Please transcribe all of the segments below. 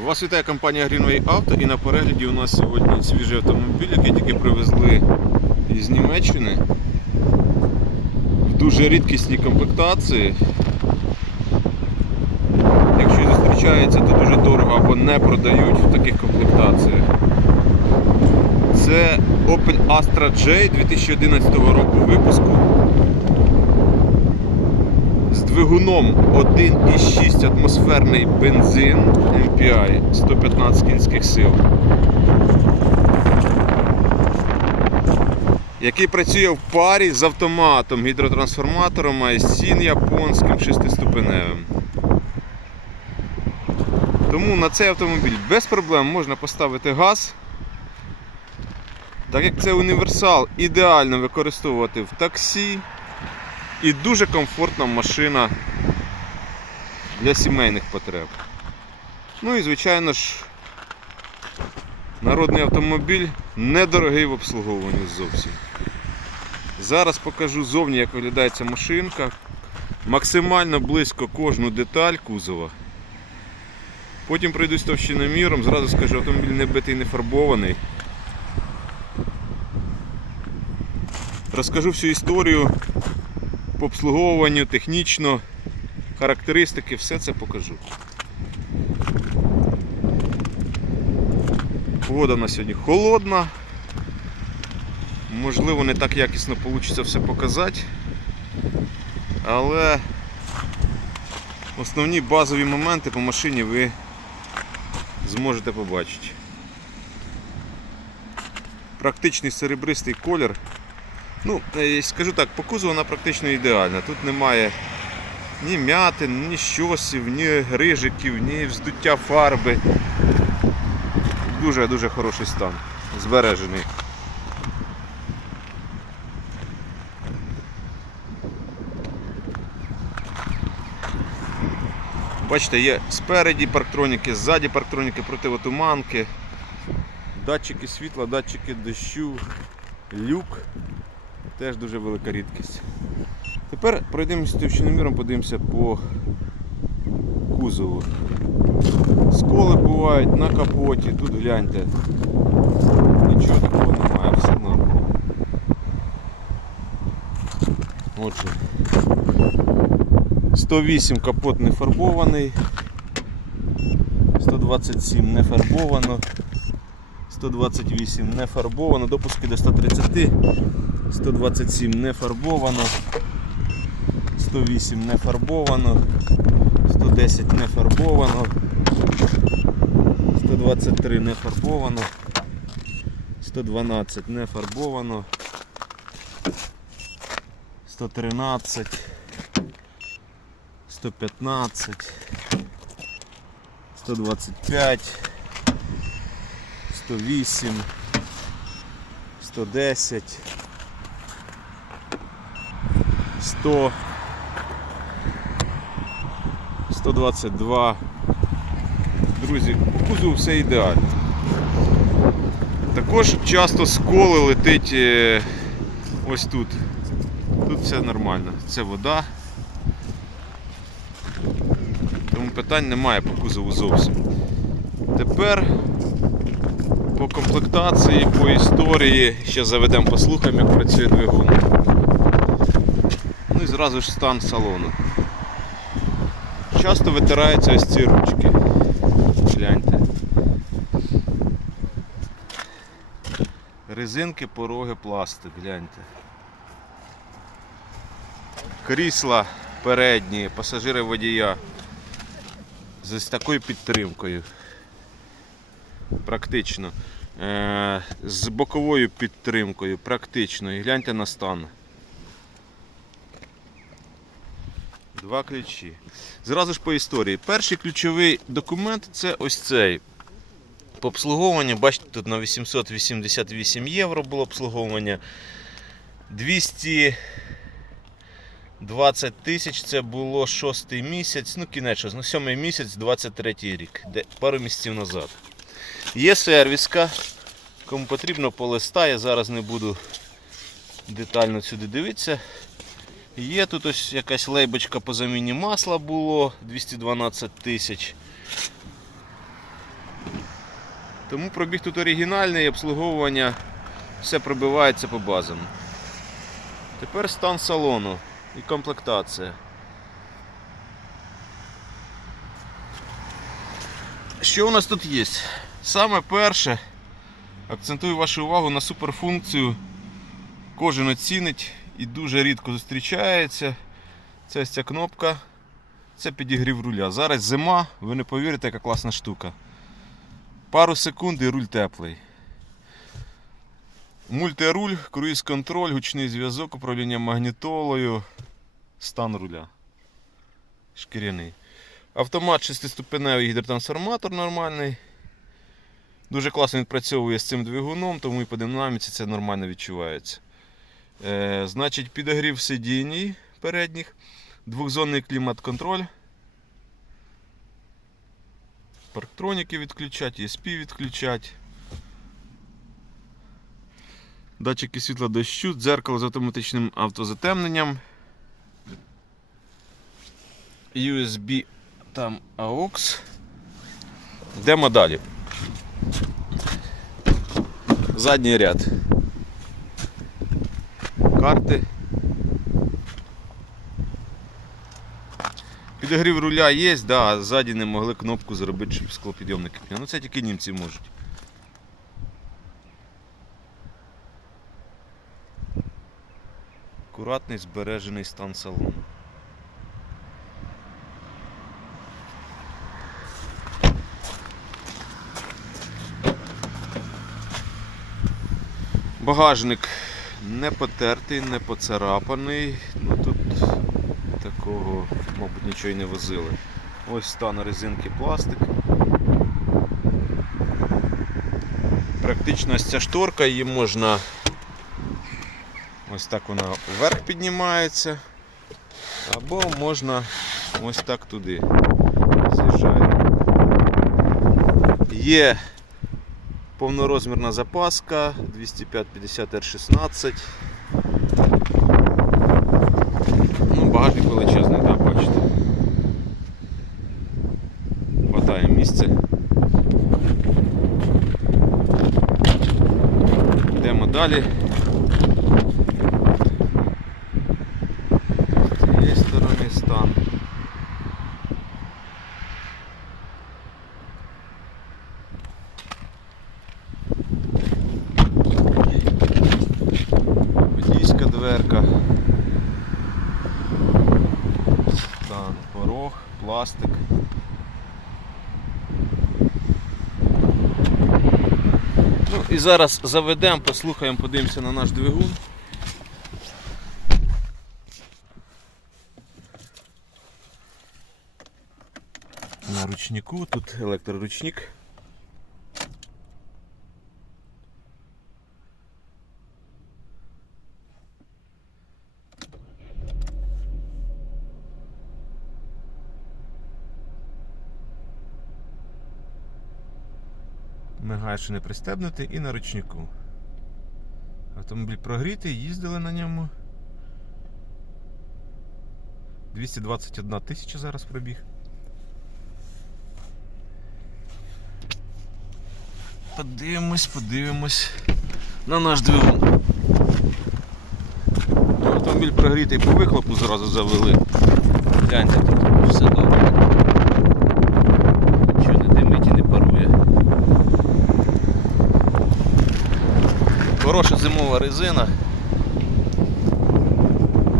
Вас вітає компанія Greenway Auto і на перегляді у нас сьогодні свіжий автомобіль, який тільки привезли із Німеччини в дуже рідкісній комплектації. Якщо зустрічається, то дуже дорого або не продають в таких комплектаціях. Це Opel Astra J 2011 року випуску з двигуном 1,6 атмосферний бензин MPI 115 кінських сил. Який працює в парі з автоматом, гідротрансформатором ISIN японським шестиступеневим. Тому на цей автомобіль без проблем можна поставити газ. Так як це універсал, ідеально використовувати в таксі, і дуже комфортна машина для сімейних потреб. Ну і звичайно ж, народний автомобіль недорогий в обслуговуванні зовсім. Зараз покажу зовні, як виглядає ця машинка. Максимально близько кожну деталь кузова. Потім пройдусь товщиноміром, зразу скажу, автомобіль не битий, не фарбований. Розкажу всю історію по обслуговуванню, технічно, характеристики, все це покажу. Погода на сьогодні холодна. Можливо, не так якісно вийде все показати. Але основні базові моменти по машині ви зможете побачити. Практичний серебристий колір. Ну, е, скажу так, по кузову вона практично ідеальна. Тут немає ні м'ятин, ні щосів, ні рижиків, ні вздуття фарби. Дуже-дуже хороший стан, збережений. Бачите, є спереді парктроніки, ззаді парктроніки, противотуманки, датчики світла, датчики дощу, люк. Теж дуже велика рідкість. Тепер пройдемося товщиноміром, подивимося по кузову. Сколи бувають на капоті, тут гляньте. Нічого такого немає, все норм. Отже. 108 капот не фарбований. 127 не фарбовано. 128 не фарбовано, допуски до 130, 127 не фарбовано, 108 не фарбовано, 110 не фарбовано, 123 не фарбовано, 112 не фарбовано, 113, 115, 125. 108, 110, 100, 122. Друзі, кузов все ідеально. Також часто сколи летить е, ось тут. Тут все нормально. Це вода. Тому питань немає по кузову зовсім. Тепер по комплектації, по історії. Ще заведемо, послухаємо, як працює двигун. Ну і зразу ж стан салону. Часто витираються ось ці ручки. Гляньте. Резинки, пороги, пластик, гляньте. Крісла передні, пасажири водія з такою підтримкою практично. Е, З боковою підтримкою, практично. І гляньте на стан. Два ключі. Зразу ж по історії. Перший ключовий документ це ось цей. По обслуговуванню, бачите, тут на 888 євро було обслуговування. 220 тисяч це було шостий місяць, ну кінець, ну сьомий місяць, 23 рік, де пару місяців назад. Є сервіска, кому потрібно полистає, зараз не буду детально сюди дивитися. Є тут ось якась лейбочка по заміні масла було 212 тисяч. Тому пробіг тут оригінальний, обслуговування все пробивається по базам. Тепер стан салону і комплектація. Що у нас тут є? Саме перше, акцентую вашу увагу на суперфункцію. Кожен оцінить і дуже рідко зустрічається. Це ось ця кнопка. Це підігрів руля. Зараз зима, ви не повірите, яка класна штука. Пару секунд і руль теплий. Мультируль, круїз-контроль, гучний зв'язок, управління магнітолою, стан руля. Шкіряний. Автомат 6-ступеневий гідротрансформатор нормальний. Дуже класно відпрацьовує з цим двигуном, тому і по динаміці це нормально відчувається. Е, значить, підогрів сидінь передніх, двохзонний клімат-контроль. Парктроніки відключать, ESP відключать. Датчики світла дощу, дзеркало з автоматичним автозатемненням. USB там AUX. Йдемо далі. Задній ряд. Карти. Підогрів руля є, да, а ззаді не могли кнопку зробити, щоб склопідйомники. підняли. Ну це тільки німці можуть. Акуратний збережений стан салону. Багажник не потертий, не поцарапаний. Ну тут такого, мабуть, нічого й не возили. Ось стан резинки пластик. Практично ця шторка, її можна ось так вона вверх піднімається. Або можна ось так туди. З'їжджає. Є повнорозмірна запаска 205-50 R16. Ну, багажник величезний, так, бачите. Хватає місця. Йдемо далі. З цієї сторони стан. Водійська дверка. Стан, порог, пластик. Ну і зараз заведемо, послухаємо, подивимося на наш двигун. На ручнику, тут електроручник. Мигає, що не пристебнутий і на ручнику. Автомобіль прогрітий, їздили на ньому. 221 тисяча зараз пробіг. Подивимось, подивимось на наш двигун. Автомобіль прогрітий по вихлопу зразу завели. Гляньте, тут все добре. Нічого не димить і не парує. Хороша зимова резина.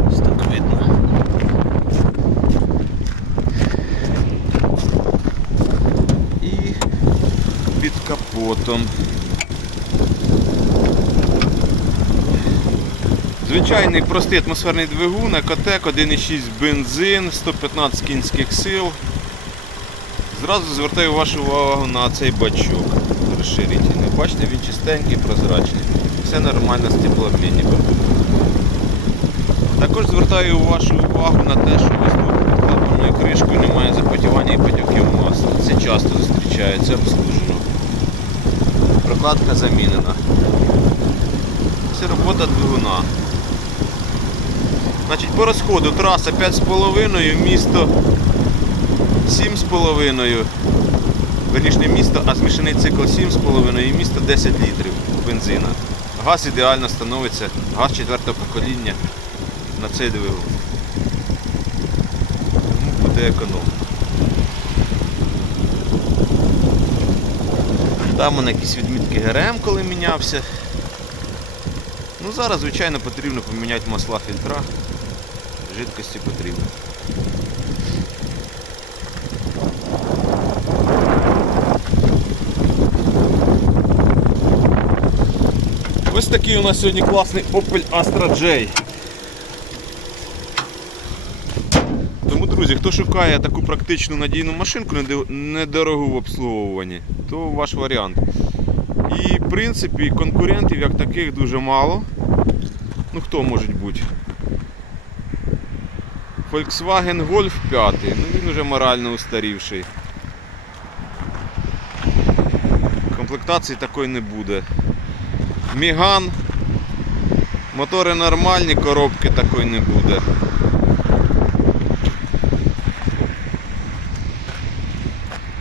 Ось так видно. І під капотом. Звичайний простий атмосферний двигун, Екотек 1,6 бензин, 115 кінських сил. Зразу звертаю вашу увагу на цей бачок розширительний. Бачите, він чистенький, прозрачний. Все нормально з теплообмінником. Також звертаю вашу увагу на те, що ось тут під кришкою немає запотівання і потіків масла. Це часто зустрічається обслужено. Прокладка замінена. Це робота двигуна. Значить, по розходу траса 5,5, місто 7,5. Верніше не місто, а змішаний цикл 7,5 і місто 10 літрів бензина. Газ ідеально становиться, газ четвертого покоління на цей двигун. Тому буде економно. Там у якісь відмітки ГРМ, коли мінявся. Ну зараз, звичайно, потрібно поміняти масла фільтра. Жидкості потрібно. Такий у нас сьогодні класний Opel Astra J. Тому, друзі, хто шукає таку практичну надійну машинку недорогу в обслуговуванні, то ваш варіант. І в принципі конкурентів як таких дуже мало. Ну хто може бути? Volkswagen Golf 5, ну він вже морально устарівший. Комплектації такої не буде. Міган. Мотори нормальні, коробки такої не буде.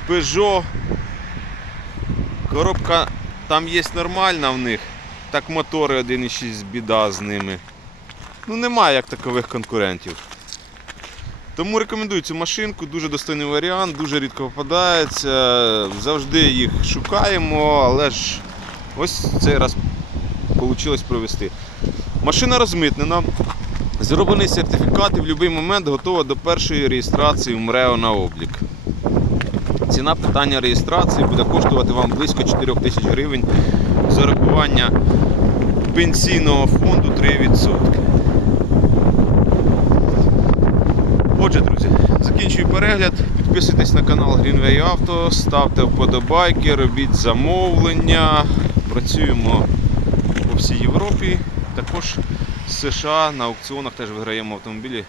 Peugeot. Коробка там є нормальна в них. Так мотори 1.6 біда з ними. Ну немає як такових конкурентів. Тому рекомендую цю машинку, дуже достойний варіант, дуже рідко попадається. Завжди їх шукаємо, але ж ось цей раз вийшло провести. Машина розмитнена, зроблений сертифікат і в будь-який момент готова до першої реєстрації в МРЕО на облік. Ціна питання реєстрації буде коштувати вам близько 4 тисяч гривень з урахування пенсійного фонду 3%. Отже, друзі, закінчую перегляд. Підписуйтесь на канал Greenway Auto, ставте вподобайки, робіть замовлення. Працюємо всій Європі. Також з США на аукціонах теж виграємо автомобілі.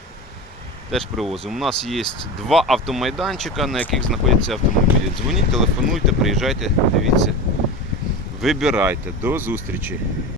Теж привозимо. У нас є два автомайданчика, на яких знаходяться автомобілі. Дзвоніть, телефонуйте, приїжджайте, дивіться. Вибирайте. До зустрічі!